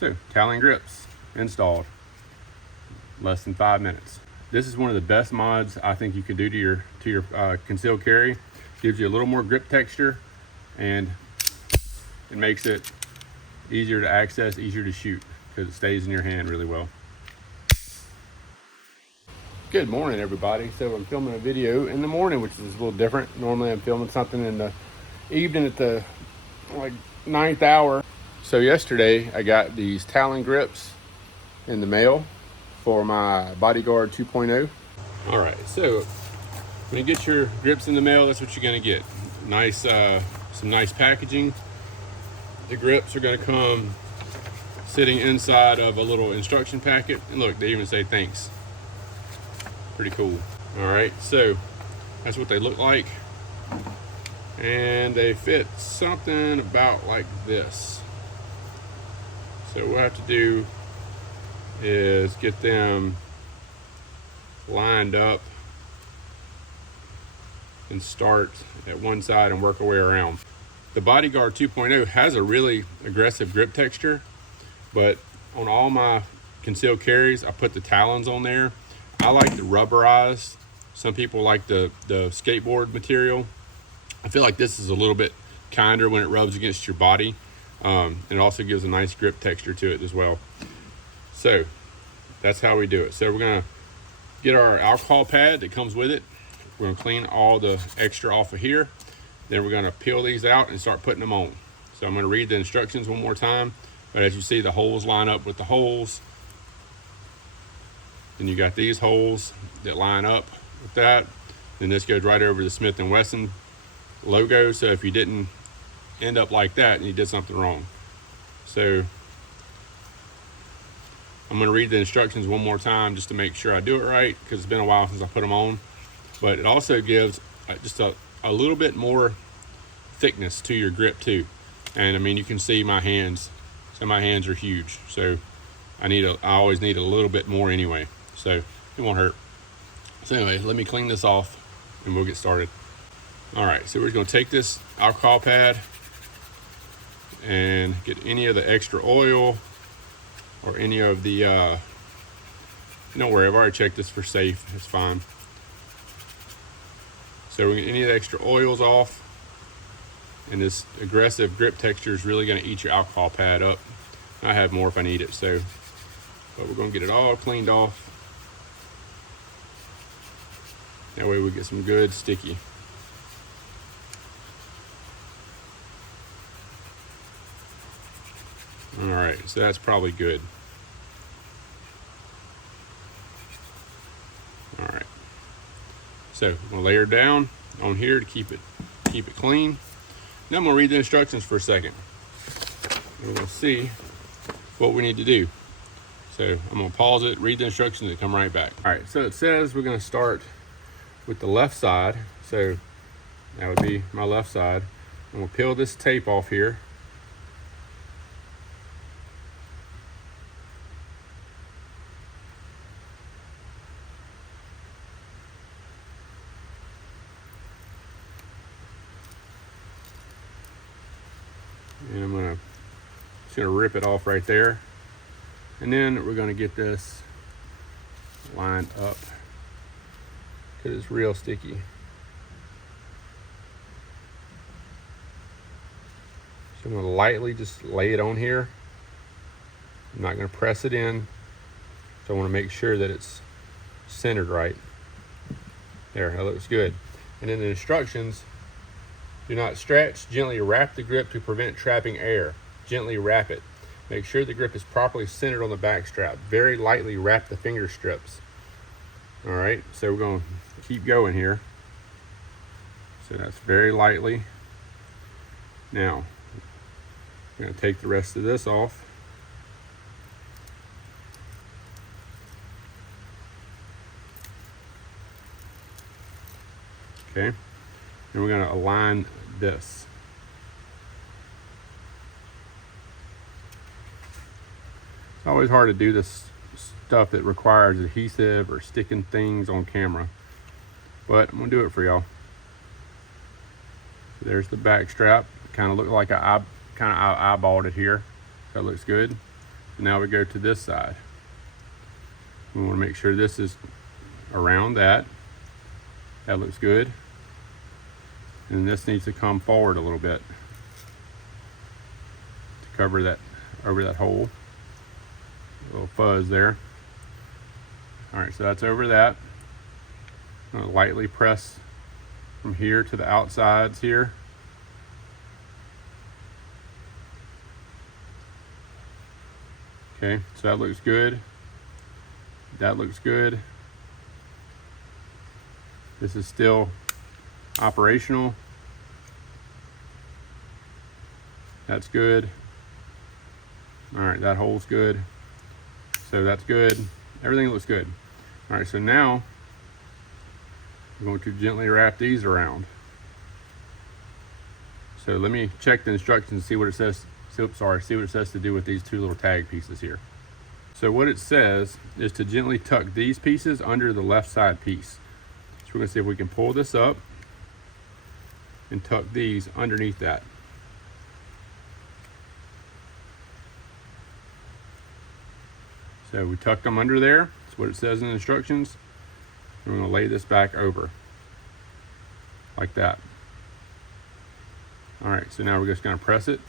So, Talon grips installed, less than 5 minutes. This is one of the best mods I think you can do to your concealed carry. Gives you a little more grip texture, and it makes it easier to access, easier to shoot, because it stays in your hand really well. Good morning, everybody. So I'm filming a video in the morning, which is a little different. Normally I'm filming something in the evening at the like 9th hour. So yesterday I got these Talon grips in the mail for my Bodyguard 2.0. All right, so when you get your grips in the mail, that's what you're gonna get. Nice, some nice packaging. The grips are gonna come sitting inside of a little instruction packet. And look, they even say thanks. Pretty cool. All right, so that's what they look like. And they fit something about like this. So what we'll have to do is get them lined up and start at one side and work our way around. The Bodyguard 2.0 has a really aggressive grip texture, but on all my concealed carries, I put the Talons on there. I like the rubberized. Some people like the skateboard material. I feel like this is a little bit kinder when it rubs against your body. And it also gives a nice grip texture to it as well. So that's how we do it. So we're gonna get our alcohol pad that comes with it. We're gonna clean all the extra off of here. Then we're gonna peel these out and start putting them on. So I'm gonna read the instructions one more time. But as you see, the holes line up with the holes. Then you got these holes that line up with that. Then this goes right over the Smith & Wesson logo. So if you didn't end up like that, and you did something wrong. So I'm gonna read the instructions one more time just to make sure I do it right, because it's been a while since I put them on. But it also gives just a little bit more thickness to your grip too. And I mean, you can see my hands. So my hands are huge. So I always need a little bit more anyway. So it won't hurt. So anyway, let me clean this off and we'll get started. All right, so we're gonna take this alcohol pad and get any of the extra oil or any of the, don't worry, I've already checked this for safe, it's fine. So we're gonna get any of the extra oils off, and this aggressive grip texture is really gonna eat your alcohol pad up. I have more if I need it, so, but we're gonna get it all cleaned off. That way we get some good sticky. All right, so that's probably good. All right, so I'm gonna layer it down on here to keep it clean. Now I'm gonna read the instructions for a second. We're gonna see what we need to do. So I'm gonna pause it, read the instructions, and come right back. All right, so it says we're gonna start with the left side. So that would be my left side. I'm gonna peel this tape off here. And I'm just gonna rip it off right there. And then we're gonna get this lined up because it's real sticky. So I'm gonna lightly just lay it on here. I'm not gonna press it in. So I wanna make sure that it's centered right. There, that looks good. And then the instructions: do not stretch, gently wrap the grip to prevent trapping air. Gently wrap it. Make sure the grip is properly centered on the back strap. Very lightly wrap the finger strips. All right, so we're gonna keep going here. So that's very lightly. Now, I'm gonna take the rest of this off. Okay, and we're gonna align this. It's always hard to do this stuff that requires adhesive or sticking things on camera, but I'm gonna do it for y'all. So there's the back strap. Kind of looked like I eyeballed it here. That looks good. Now we go to this side. We want to make sure this is around that. That looks good. And this needs to come forward a little bit to cover that, over that hole. A little fuzz there. All right, so that's over that. I'm gonna lightly press from here to the outsides here. Okay, so that looks good. That looks good. This is still operational. That's good. All right, that hole's good. So that's good. Everything looks good. All right, so now I'm going to gently wrap these around. So let me check the instructions and see what it says. See what it says to do with these two little tag pieces here. So what it says is to gently tuck these pieces under the left side piece. So we're gonna see if we can pull this up and tuck these underneath that. So we tucked them under there. That's what it says in the instructions. And we're gonna lay this back over like that. All right, so now we're just gonna press it.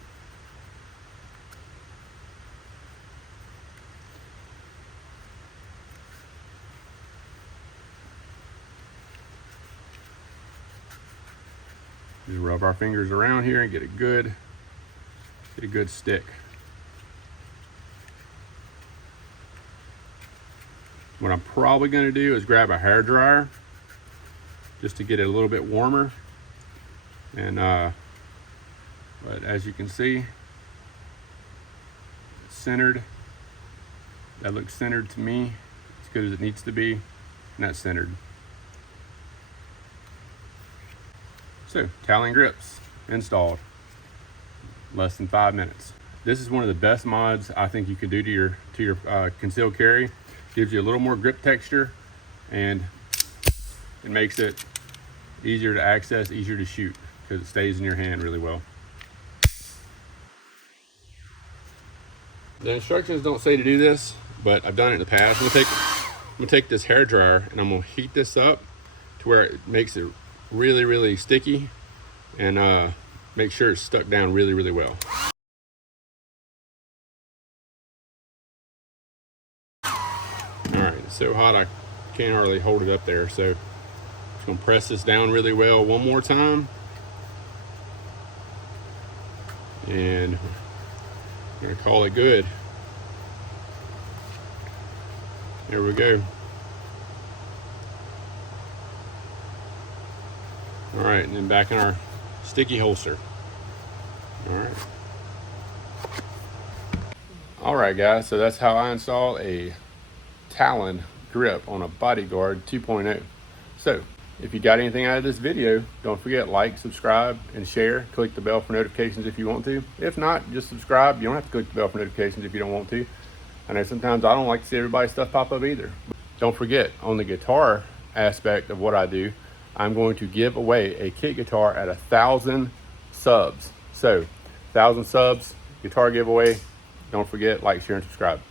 Just rub our fingers around here and get a good stick. What I'm probably going to do is grab a hair dryer just to get it a little bit warmer. And but as you can see, it's centered. That looks centered to me, as good as it needs to be, and that's centered. So, Talon grips installed, less than 5 minutes. This is one of the best mods I think you can do to your concealed carry. Gives you a little more grip texture, and it makes it easier to access, easier to shoot, because it stays in your hand really well. The instructions don't say to do this, but I've done it in the past. I'm gonna take this hair dryer and I'm gonna heat this up to where it makes it really, really sticky, and make sure it's stuck down really, really well. All right, it's so hot I can't hardly hold it up there, so just gonna press this down really well one more time, and I'm gonna call it good. There we go. All right, and then back in our sticky holster. All right, guys, so that's how I install a Talon grip on a Bodyguard 2.0. So if you got anything out of this video, don't forget, like, subscribe, and share. Click the bell for notifications if you want to. If not, just subscribe. You don't have to click the bell for notifications if you don't want to. I know sometimes I don't like to see everybody's stuff pop up either. Don't forget, on the guitar aspect of what I do, I'm going to give away a kit guitar at 1,000 subs. So 1,000 subs, guitar giveaway. Don't forget, like, share, and subscribe.